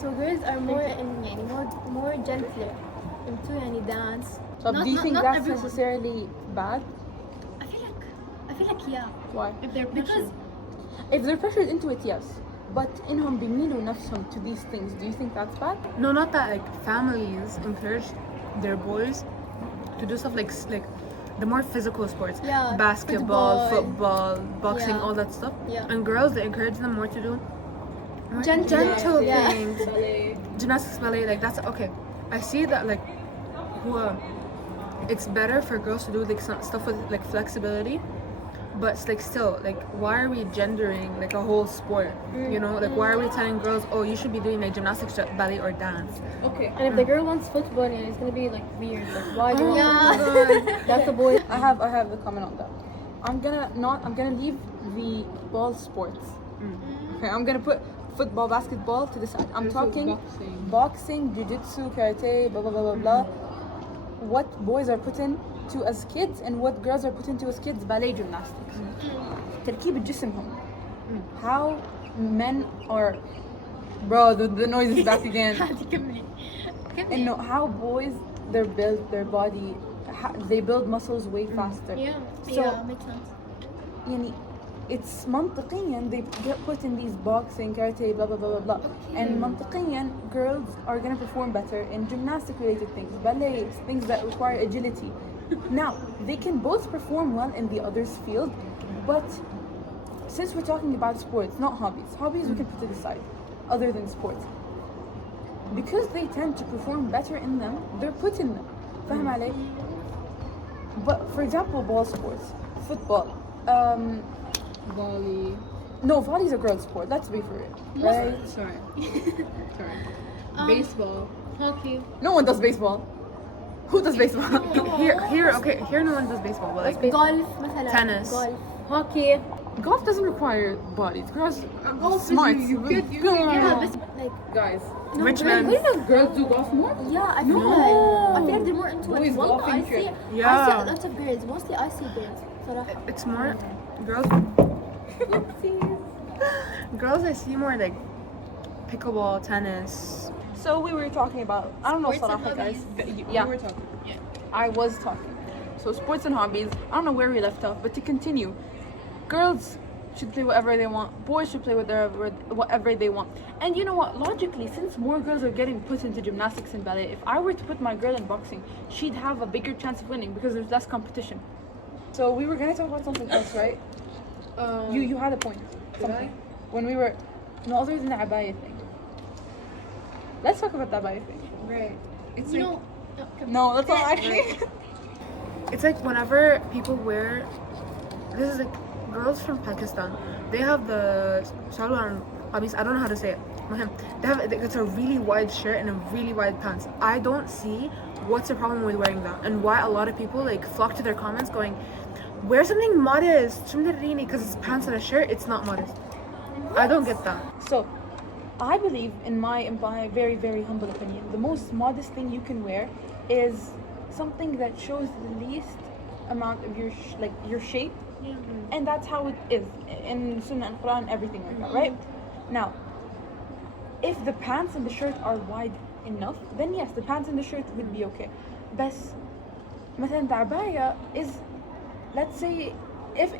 So girls are more يعني more gentler into يعني dance. So do you think not that's everyone. necessarily bad? I feel like yeah. Why? If they're Because If they're pressured into it, yes. But إنهم بيميلوا نفسهم to these things, do you think that's bad? No, not that. Like families encourage their boys to do stuff like the more physical sports, Yeah, basketball, football. football, boxing, Yeah. all that stuff. Yeah. And girls, they encourage them more to do more Gentle. Yeah. things, gymnastics, ballet. Like that's okay. I see that like, it's better for girls to do like some stuff with like flexibility. But it's like still like why are we gendering like a whole sport? You know, like why are we telling girls, oh, you should be doing like gymnastics, ballet, or dance? Okay. And if the girl wants football, yeah, it's gonna be like weird. Like, why do you want Yeah. football? That's a boy. I have a comment on that. I'm gonna leave the ball sports. Okay, I'm gonna put football, basketball to the side. I'm talking boxing, jiu-jitsu, karate, blah blah blah blah blah. What boys are put into as kids and what girls are put into as kids, ballet, gymnastics. تركيب جسمهم. How men are, bro, the noise is back again. كملي إنه how boys their body, they build muscles way faster. Yeah. So Yeah, makes sense. يعني it's منطقيا they get put in these boxing, karate, blah blah blah blah blah. And منطقيا girls are gonna perform better in gymnastic related things, ballet, things that require agility. Now they can both perform well in the other's field, but since we're talking about sports, not hobbies we can put to the side, other than sports. Because they tend to perform better in them, they're put in them. فاهم علي؟ But for example, ball sports, football, Volley. no, volley's a girl sport. Let's be for it, right? Sorry. Baseball. Hockey. No one does baseball. Who does baseball? Here no one does baseball, but like Golf مثلا. Tennis. Golf. Hockey. Golf doesn't require bodies. Girls are smart. Yeah, but Like Guys, no, Rich girls- men. you know girls do golf more? Yeah, I feel like they're more into it. Boys Wallah, golfing I see trip. Yeah. a lot of girls. Mostly I see girls. صراحة. it's more girls. Girls, I see more like pickleball, tennis. So we were talking about, I don't know, Sports and صراحة, guys. hobbies. Yeah, We were talking. I was talking. So sports and hobbies. I don't know where we left off, but to continue, girls should play whatever they want. Boys should play whatever they want. And you know what? Logically, since more girls are getting put into gymnastics and ballet, if I were to put my girl in boxing, she'd have a bigger chance of winning because there's less competition. So we were gonna talk about something else, right? You had a point. Something. When we were other than the abaya thing. Let's talk about the abaya thing. Right. It's You like, know, No, that's not actually. it's like whenever people wear, this is like girls from Pakistan. They have the shalwar qamis. I don't know how to say it. They have it's a really wide shirt and a really wide pants. I don't see what's the problem with wearing that and why a lot of people like flock to their comments going, wear something modest, because it's pants and a shirt. It's not modest. I don't get that. So, I believe, in my very, very humble opinion, the most modest thing you can wear is something that shows the least amount of your shape, and that's how it is in Sunnah and Quran, everything like that, right? Now, if the pants and the shirt are wide enough, then yes, the pants and the shirt would be okay. But, مثلا the abaya is, let's say, if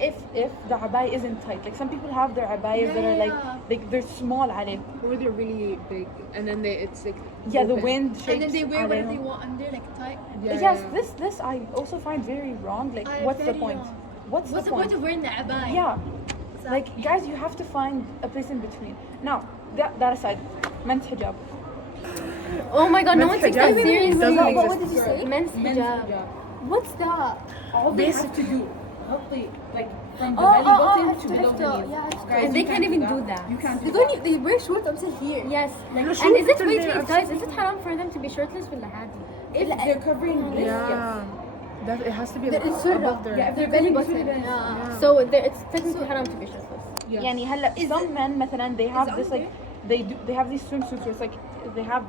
the abaya isn't tight, like some people have their abayas that are like they're small عليهم. Or they're really big, and then it's like Yeah, the open. wind shapes. and then they wear whatever عليهم. they want under, like tight. Yes, this I also find very wrong. Like, what's the very point? wrong. What's What's the point of wearing the abaya? Yeah, like guys, you have to find a place in between. Now, that aside, men's hijab. Oh my god, no one Men's takes that hijab seriously. doesn't What exist. did you say? Men's hijab. What's that? All they have to do, like from the Oh, belly button to below the knees. yeah, Guys, And they you can't even do that. that. You can't They do don't. that. They wear shorts until here. Yes, like, No, and is it shorts wait, are there, guys, is it haram for them to be shirtless with lahadi? If they're covering this, Yeah, that it has to be They're like in surah. above their. yeah, if they're Belly belly button. button, Yeah. So it's technically haram to be shirtless. yes. يعني هلا some men مثلا they have this like they have these swimsuits where it's like they have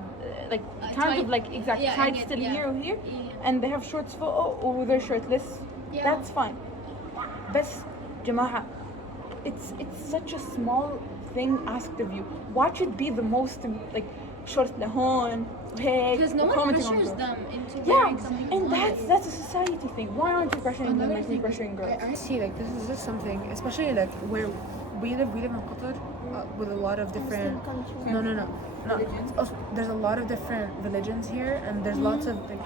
like kind of tight. like Yeah, I tight get- still yeah. here or here, Yeah. and they have shorts for or they're shirtless. Yeah. That's fine. بس جماعة, it's such a small thing asked of you. Why should be the most like short لهون هيك Because no one commenting on pressures girls? them into Yeah, wearing something and modest. that's a society thing. Why aren't you pressuring them like you're pressuring girls? I see like this is just something, especially like where we live in Qatar with a lot of different. No. Also, there's a lot of different religions here, and there's lots of like,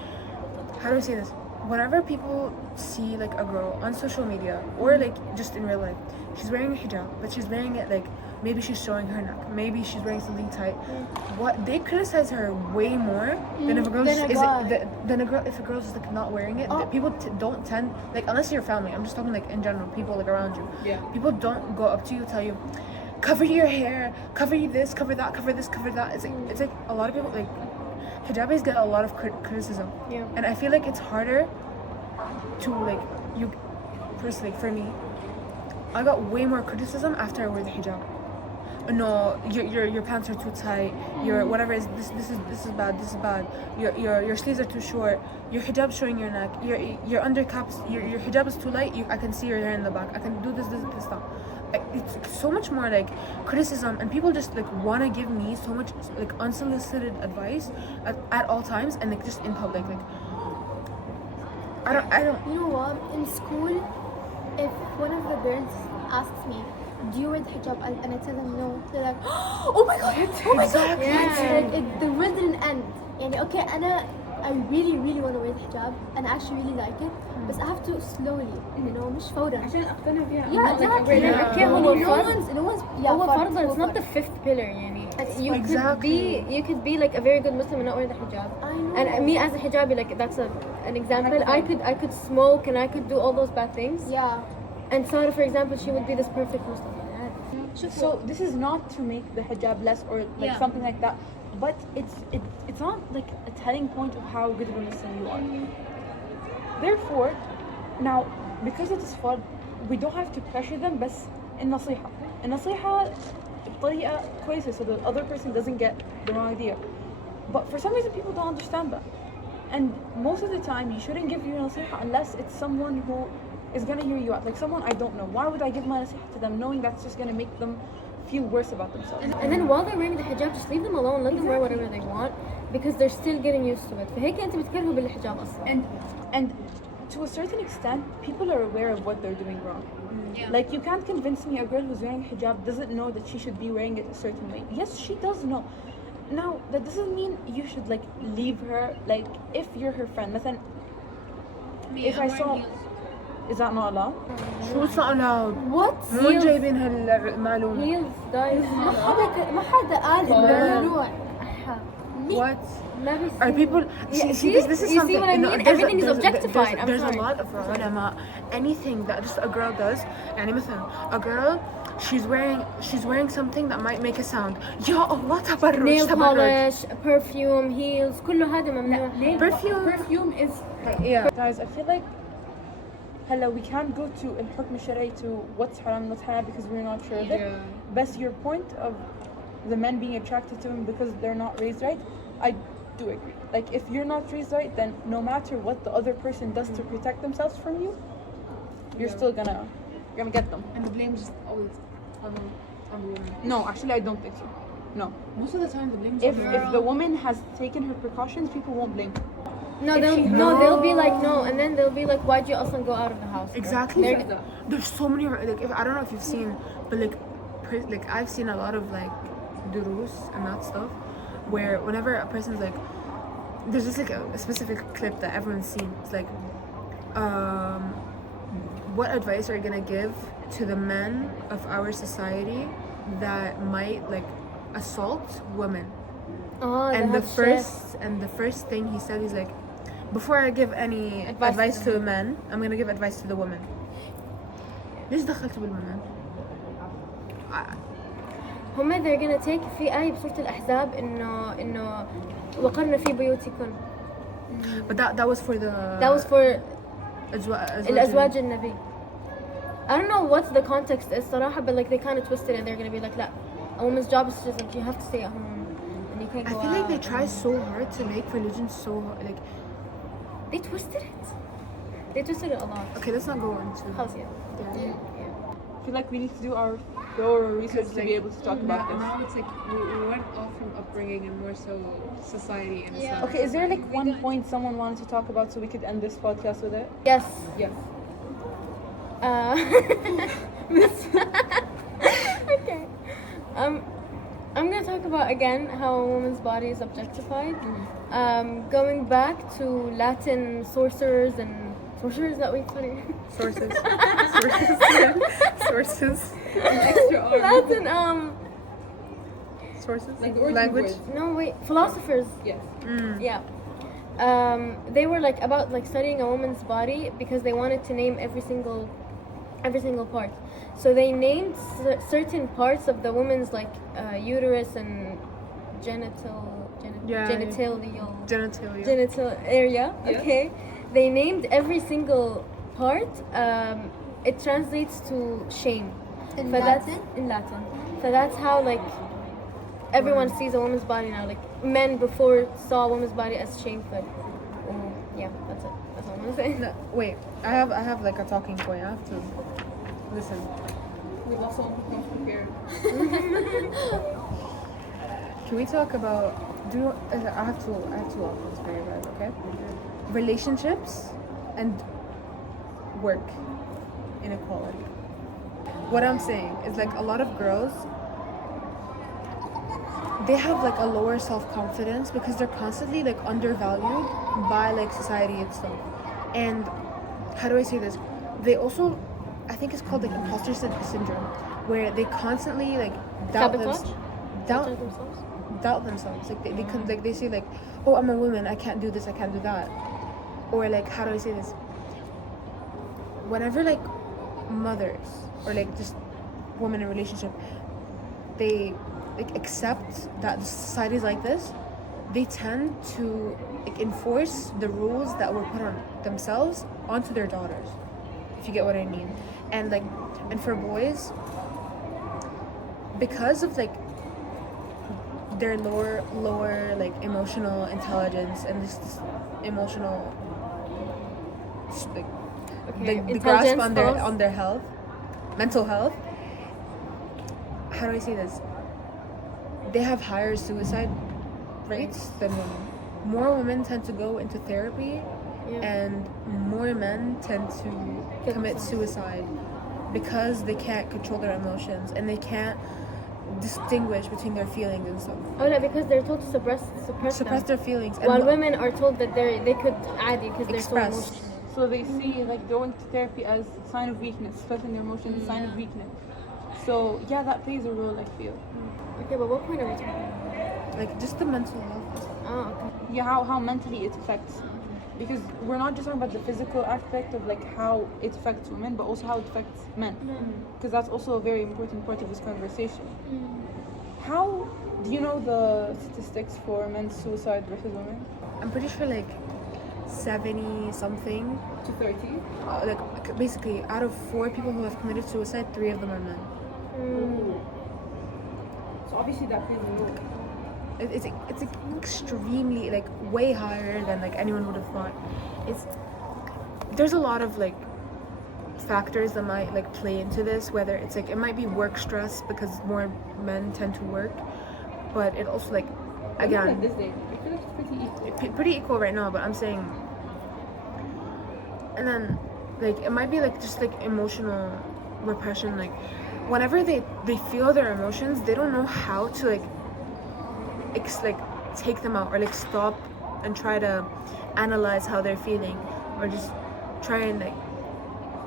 how do I say this? Whenever people see like a girl on social media or like just in real life, she's wearing a hijab, but she's wearing it like maybe she's showing her neck, maybe she's wearing something tight. What they criticize her way more than if a girl Than a guy. than a girl if a girl's just like not wearing it. People don't tend like unless you're family. I'm just talking like in general, people like around you. Yeah. People don't go up to you tell you, cover your hair, cover this, cover that, cover this, cover that. It's like a lot of people like hijabis get a lot of criticism. Yeah. And I feel like it's harder to like you personally for me. I got way more criticism after I wore the hijab. No, your pants are too tight. Your whatever is this is bad. This is bad. Your sleeves are too short. Your hijab showing your neck. Your undercaps. Your hijab is too light. I can see your hair in the back. I can do this stuff. It's so much more like criticism, and people just like want to give me so much like unsolicited advice at all times, and like just in public. Like I don't. You know what? In school, if one of the girls asks me, "Do you wear the hijab?" and I tell them no, they're like, "Oh my god! Oh my god!" It's like the world didn't end. And okay, I really want to wear the hijab, and I actually really like it, but I have to slowly, مش فورا. عشان اقتنع فيها. Yeah, Not like exactly. every day. Okay, No هو فرض. one's هو فرض. فرض, it's not the fifth pillar يعني. You Exactly. you could be like a very good Muslim and not wear the hijab. I know. And me as a hijabi, like that's an example. I could smoke and I could do all those bad things. Yeah. And Sarah, for example, she would be this perfect Muslim. So this is not to make the hijab less or like Yeah. something like that, but it's not like a telling point of how good of a Muslim you are. Therefore, now because it is fard, we don't have to pressure them. بس النصيحة بطريقة كويسة so the other person doesn't get the wrong idea. But for some reason people don't understand that. And most of the time you shouldn't give your nasiha unless it's someone who is gonna hear you out. Like someone I don't know. Why would I give my nasiha to them knowing that's just gonna make them feel worse about themselves? And then while they're wearing the hijab, just leave them alone. Let them wear whatever they want because they're still getting used to it. فهيك أنت بتكرهوا بالحجاب أصلا. And to a certain extent, people are aware of what they're doing wrong. Yeah. Like, you can't convince me a girl who's wearing hijab doesn't know that she should be wearing it a certain way. Yes, she does know. Now, that doesn't mean you should, like, leave her. Like, if you're her friend, مثلا, if I saw... Is that not allowed? شو it's not allowed. What? مو وين جايبين هالمعلومة. Heels, guys. ما حدا قال انه ممنوع. What? ما Are people see this is you something see what I no, mean? there's Everything is objectified. I'm there's a sorry. lot of ulama, anything that just a girl does يعني مثلا a girl she's wearing something that might make a sound يا الله تبرج Nail تبرج polish, perfume, heels, كله هذا ممنوع. perfume is yeah Guys, I feel like hello, we can't go to الحكم الشرعي to what's haram, not haram because we're not sure of it. But your point of the men being attracted to him because they're not raised right, I do agree. Like, if you're not raised right, then no matter what the other person does to protect themselves from you, you're still gonna get them. and the blame just always on the woman. No, actually, I don't think so. No. Most of the time the blame is If on the if the woman has taken her precautions, people won't blame her. No, If they'll she- no, they'll be like no, and then they'll be like, why'd you also go out of the house? exactly They're- there's so many like if, I don't know if you've seen but like I've seen a lot of like durus and that stuff where whenever a person's like there's just like a specific clip that everyone's seen. It's like what advice are you gonna give to the men of our society that might like assault women? Oh, they And have the first thing he said, he's like, before I give any advice to the men, I'm gonna give advice to the women. ليش دخلت بالمن؟ هم they're gonna take في آية بسورة الأحزاب إنه وقرن في بيوتكن. But that was for the That was for أزواج الأزواج النبي. I don't know what the context is صراحة, but like they kind of twisted it. They're gonna be like, لا, a woman's job is just like you have to stay at home and you can't I go feel like they out. try so hard to make religion so like They twisted it. They twisted it a lot. okay let's not go into خلاص yeah. I feel like we need to do our thorough research to be able to talk about this. Now it's like we went off from upbringing and more so society and Yeah. stuff. Okay, is there like one point someone wanted to talk about so we could end this podcast with it? Yes. Yes. Okay. I'm gonna talk about again how a woman's body is objectified. Going back to Latin sorcerers and sorcerers that we funny. sources sources Extra arm. Latin sources Like the origin language words. no wait philosophers. Yes. Yeah. They were like about like studying a woman's body because they wanted to name every single part. So they named certain parts of the woman's like uterus and Yeah. genital area. Yeah. Okay. They named every single part. It translates to shame. In But that's Latin? in Latin. So that's how like everyone sees a woman's body now. Like men before saw a woman's body as shameful. Yeah, that's it. That's all I'm gonna say. No, wait I have like a talking point I have to listen. We've also come prepared. Can we talk about I have two options for you guys, okay? Relationships and work inequality. What I'm saying is like a lot of girls they have like a lower self-confidence because they're constantly like undervalued by like society and stuff. And how do I say this? They also I think it's called like imposter syndrome where they constantly like doubt Sabotage? doubt themselves. Like they say like, oh, I'm a woman, I can't do this, I can't do that. Or like how do I say this? Whenever like mothers or like just women in a relationship, they like accept that the society is like this, they tend to like enforce the rules that were put on themselves onto their daughters. If you get what I mean. And for boys, because of like their lower like emotional intelligence and this emotional like the grasp on their health, mental health. How do I say this? They have higher suicide rates than women. More women tend to go into therapy and more men tend to commit suicide because they can't control their emotions and they can't distinguish between their feelings and stuff. Oh no, because they're told to suppress them. Their feelings. And While women are told that they could عادي because they're so express. emotional. So they see like going to therapy as a sign of weakness, expressing their emotions, a sign of weakness. So yeah, that plays a role, I feel. Okay, but what point are we talking about? Like just the mental health. Oh, okay. Yeah, how mentally it affects. Because we're not just talking about the physical aspect of like how it affects women, but also how it affects men. Because that's also a very important part of this conversation. How do you know the statistics for men's suicide versus women? I'm pretty sure like 70 something. To 30. Like basically out of 4 people who have committed suicide, 3 of them are men. So obviously that plays a role. It's extremely like way higher than like anyone would have thought. There's a lot of like factors that might like play into this, whether it's like it might be work stress because more men tend to work, but it also like again At this day, I feel like it's pretty equal. pretty equal right now, but I'm saying, and then like it might be like just like emotional repression, like whenever they feel their emotions, they don't know how to like take them out or like stop and try to analyze how they're feeling, or just try and like,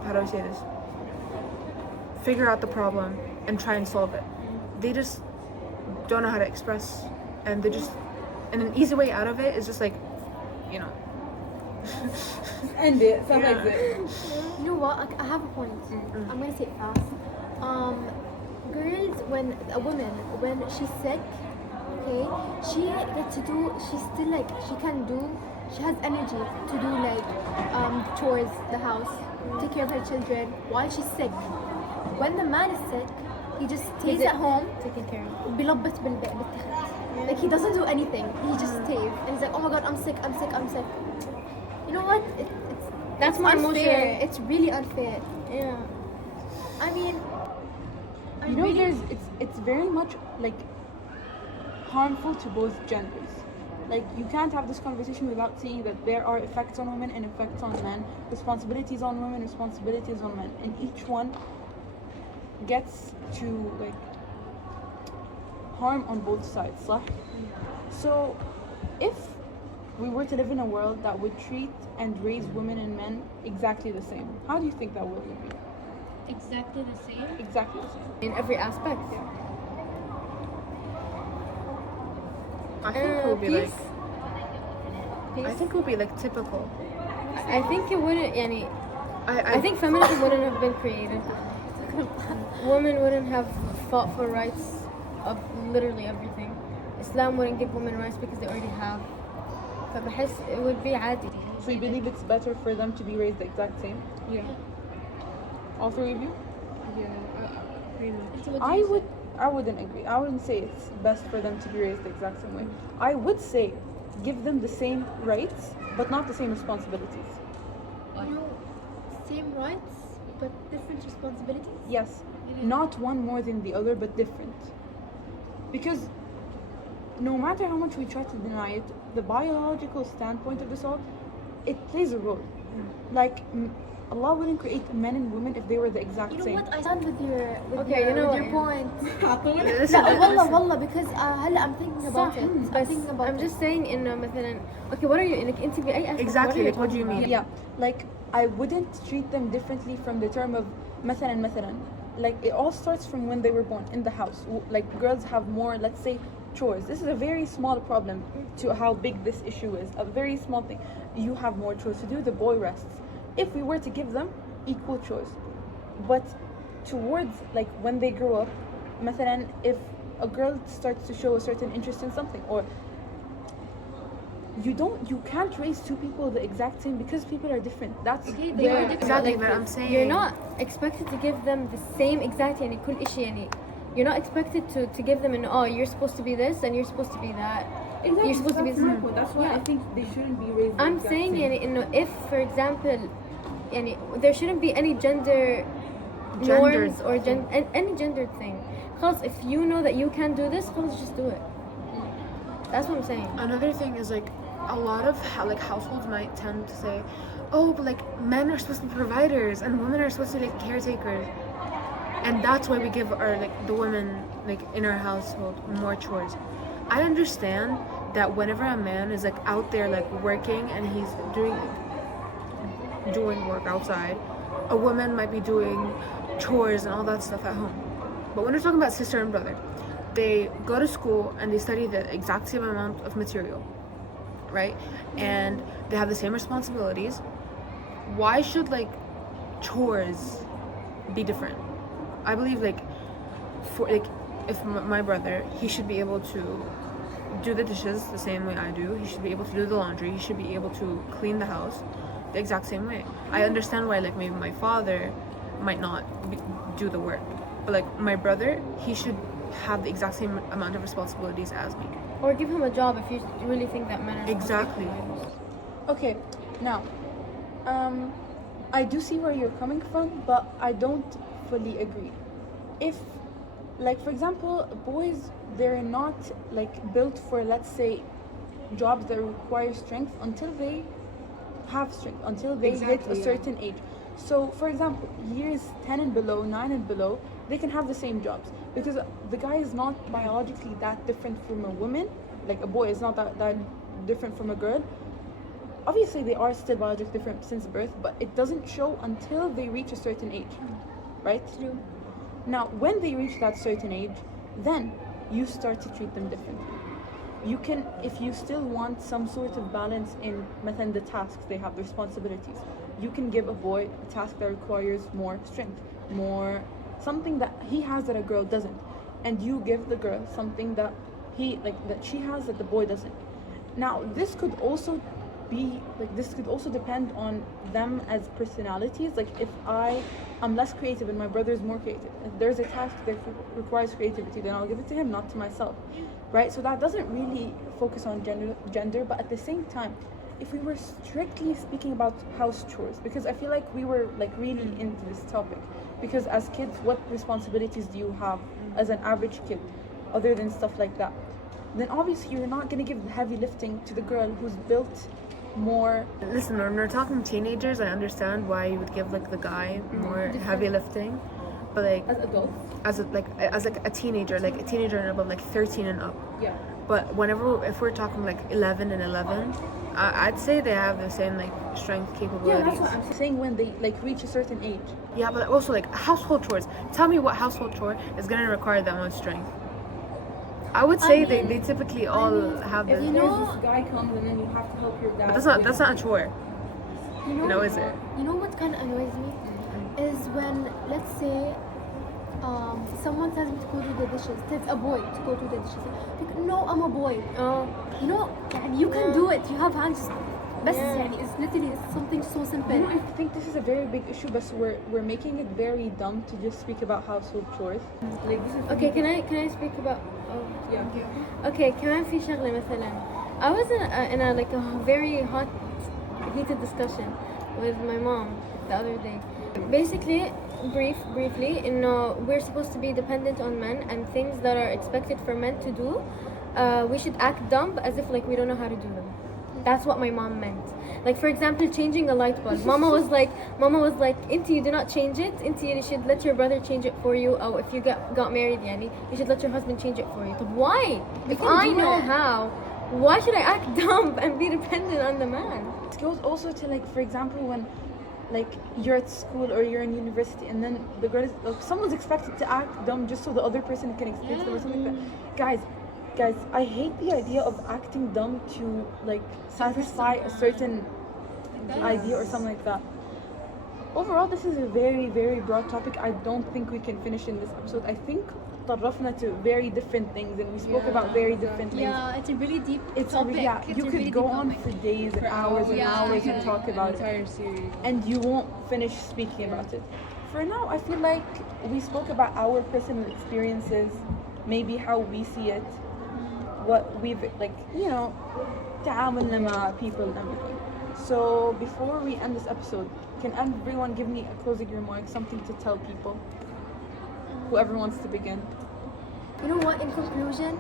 how do I say this, figure out the problem and try and solve it. They just don't know how to express, and and an easy way out of it is just like, you know, End it. Summarize it. You know what? I have a point. I'm gonna say it fast. Girls, when a woman, when she's sick, okay, she gets to do. She's still like she can do. She has energy to do like chores, the house, take care of her children while she's sick. When the man is sick, he just stays at home, Taking care of. بيلبط بالتخت. Like he doesn't do anything. He just stays, and he's like, "Oh my God, I'm sick. I'm sick. I'm sick." You know what? That's more unfair. emotional. It's really unfair. Yeah. I mean, You know, it's very much like harmful to both genders. Like you can't have this conversation without seeing that there are effects on women and effects on men, responsibilities on women, responsibilities on men, and each one gets to like harm on both sides. صح? So if we were to live in a world that would treat and raise women and men exactly the same, how do you think that world would be? Exactly the same. Exactly the same. In every aspect. I think it would be like, Peace. I think it would be like typical. I think it wouldn't. يعني, I think feminism wouldn't have been created. Women wouldn't have fought for rights of literally everything. Islam wouldn't give women rights because they already have. فبحس it would be عادي. So you believe it's better for them to be raised the exact same? Yeah. All three of you? Yeah, pretty much. So what do you say? I wouldn't agree. I wouldn't say it's best for them to be raised the exact same way. I would say give them the same rights, but not the same responsibilities. you know, same rights but different responsibilities. Yes, not one more than the other, but different. Because no matter how much we try to deny it, the biological standpoint of this all, it plays a role. Like Allah wouldn't create men and women if they were the exact You know same. what? I stand with your Okay, you know with your what? point. Listen, لا والله because هلا I'm thinking about it. I'm بس thinking about I'm it. just saying إنه مثلا okay what are you إنك أنت بأي aspect Exactly, like what do you talking mean? Yeah, like I wouldn't treat them differently from the term of مثلا. Like it all starts from when they were born in the house. Like girls have more, let's say, chores. This is a very small problem to how big this issue is. A very small thing. You have more chores to do. The boy rests. If we were to give them equal chores, but towards like when they grow up, مثلا if a girl starts to show a certain interest in something, or you can't raise two people the exact same because people are different. That's Okay, they are different. Exactly, Like, but I'm saying you're not expected to give them the same exact يعني كل إشي يعني you're not expected to give them an oh you're supposed to be this and you're supposed to be that. exactly. You're supposed to be That's my point. That's why I think they shouldn't be raised. the I'm exact saying same. يعني إنه if for example يعني there shouldn't be any gender norms or any gendered thing. Because if you know that you can do this, خلاص just do it. That's what I'm saying. another thing is like a lot of households might tend to say, oh, but like men are supposed to be providers and women are supposed to be like caretakers, and that's why we give our the women like in our household more chores. I understand that whenever a man is like out there like working and he's doing work outside, a woman might be doing chores and all that stuff at home. But when we're talking about sister and brother, they go to school and they study the exact same amount of material, right? And they have the same responsibilities. Why should like chores be different? I believe if my brother, he should be able to do the dishes the same way I do. He should be able to do the laundry. He should be able to clean the house the exact same way. I understand why like maybe my father might not do the work, but like my brother, he should have the exact same amount of responsibilities as me. Or give him a job if you really think that men are Exactly. Okay, now, I do see where you're coming from, but I don't fully agree. If, like, for example, boys, they're not like built for, let's say, jobs that require strength until they have strength, until they hit a certain age. So, for example, years 10 and below, 9 and below, they can have the same jobs because the guy is not biologically that different from a woman. Like a boy is not that different from a girl. Obviously, they are still biologically different since birth, but it doesn't show until they reach a certain age, right? True. Now, when they reach that certain age, then you start to treat them differently. You can, if you still want some sort of balance in the tasks they have, the responsibilities, you can give a boy a task that requires more strength, more something that he has that a girl doesn't, and you give the girl something that she has that the boy doesn't. Now, this could also depend on them as personalities. Like if I'm less creative and my brother is more creative, if there's a task that requires creativity, then I'll give it to him, not to myself, right? So that doesn't really focus on gender, but at the same time, if we were strictly speaking about house chores, because I feel like we were like really into this topic, because as kids, what responsibilities do you have as an average kid other than stuff like that? Then obviously you're not going to give the heavy lifting to the girl who's built more. Listen, when we're talking teenagers, I understand why you would give like the guy more heavy lifting, but like As adults, as a teenager and above, like 13 and up. yeah. But if we're talking like 11 and 11, I'd say they have the same like strength Yeah, capabilities. that's what I'm saying, when they like reach a certain age. Yeah, but also like household chores. Tell me what household chore is gonna require that much strength. I would say they typically all have If this. this guy comes and then you have to help your dad. But that's not a chore. You know, No, is it? You know what kind of annoys me? Is when, let's say, someone tells me to go do the dishes. Tells a boy to go do the dishes. Like, no, I'm a boy. You know, you can do it. You have hands. بس يعني it's literally something so simple. You know, I think this is a very big issue, but we're making it very dumb to just speak about household chores. Like this is Okay, can I speak about? yeah. Okay, كمان في شغلة مثلا. I was in a like a very heated discussion with my mom the other day. Basically, briefly, we're supposed to be dependent on men, and things that are expected for men to do, we should act dumb as if like we don't know how to do them. That's what my mom meant. Like for example, changing a light bulb. Mama was like, Inti, you do not change it. Inti, you should let your brother change it for you. Or if you got married, yani, you should let your husband change it for you. But why? If I know how, why should I act dumb and be dependent on the man? It goes also to like, for example, when like you're at school or you're in university, and then the girl is like, someone's expected to act dumb just so the other person can explain to them or something like that. Guys, I hate the idea of acting dumb to like satisfy a certain idea or something like that. Overall, this is a very, very broad topic. I don't think we can finish in this episode. I think طرفنا to very different things, and we spoke about very different things. Yeah, it's a really deep It's topic. you could go on for days and hours and hours and talk about it, entire series. and you won't finish speaking about it. For now, I feel like we spoke about our personal experiences, maybe how we see it, what we've like, تعاملنا مع people and everything. So before we end this episode, can everyone give me a closing remark, something to tell people? Whoever wants to begin. You know what? In conclusion,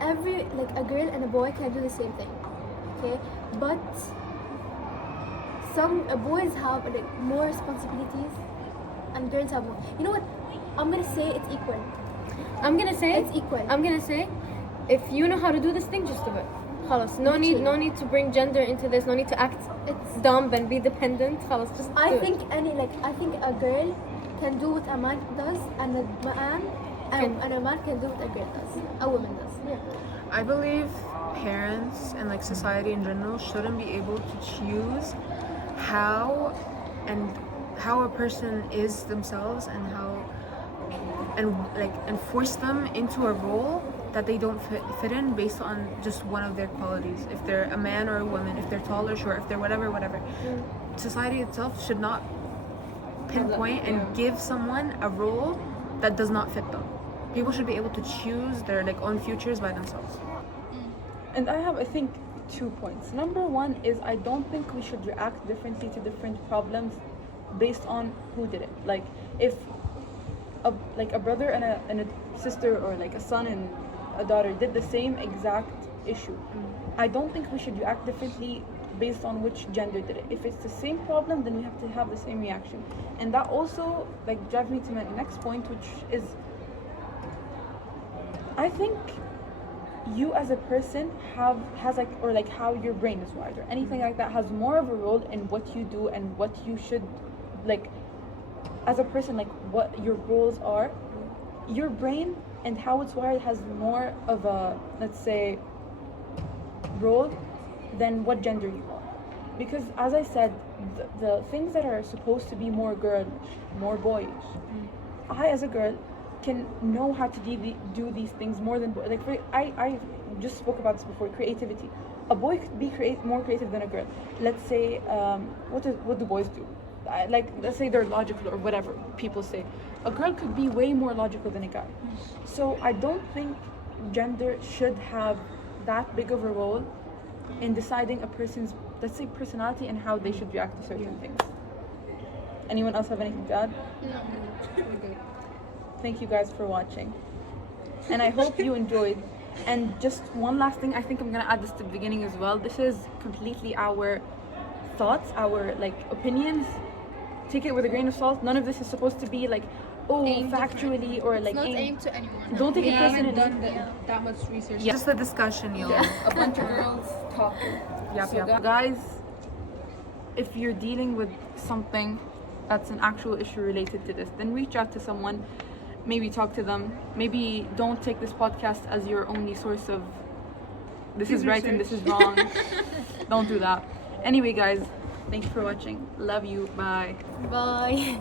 a girl and a boy can do the same thing. Okay, but some boys have like more responsibilities and girls have more. You know what? I'm gonna say it's equal. I'm gonna say It's equal. I'm gonna say, if you know how to do this thing, just do it. خلاص. No need to bring gender into this. No need to act dumb and be dependent. خلاص, just do I it. think I think a girl can do what a man does, and a man can do what a girl does. A woman does. Yeah. I believe parents and like society in general shouldn't be able to choose how a person is themselves and force them into a role that they don't fit in based on just one of their qualities. If they're a man or a woman, if they're tall or short, if they're whatever. Society itself should not pinpoint and give someone a role that does not fit them. People should be able to choose their like own futures by themselves. And I have, I think, 2 points. Number one is I don't think we should react differently to different problems based on who did it. Like if a brother and a sister, or like a son and a daughter did the same exact issue, I don't think we should react differently based on which gender did it. If it's the same problem, then we have to have the same reaction. And that also like drives me to my next point, which is I think you as a person has like, or like how your brain is wired or anything like that has more of a role in what you do and what you should like as a person, like what your goals are. Your brain and how it's wired has more of a, let's say, role than what gender you are. Because as I said, the things that are supposed to be more girlish, more boyish, I as a girl can know how to do these things more than boys. Like I just spoke about this before. Creativity. A boy could be more creative than a girl. Let's say, what do boys do? Like let's say they're logical or whatever people say. A girl could be way more logical than a guy. So I don't think gender should have that big of a role in deciding a person's, let's say, personality and how they should react to certain things. Anyone else have anything to add? No. Thank you guys for watching, and I hope you enjoyed. And just one last thing, I think I'm gonna add this to the beginning as well. This is completely our thoughts, our like opinions. Take it with a grain of salt. None of this is supposed to be like, factually or like It's not aimed to anyone. Don't take we it haven't personally. done that much research. Just a discussion, y'all. A bunch of girls talking. Yep, So yep. guys, if you're dealing with something that's an actual issue related to this, then reach out to someone. Maybe talk to them. Maybe don't take this podcast as your only source of this is right and this is wrong. Don't do that. Anyway, guys, thanks for watching. Love you. Bye. Bye.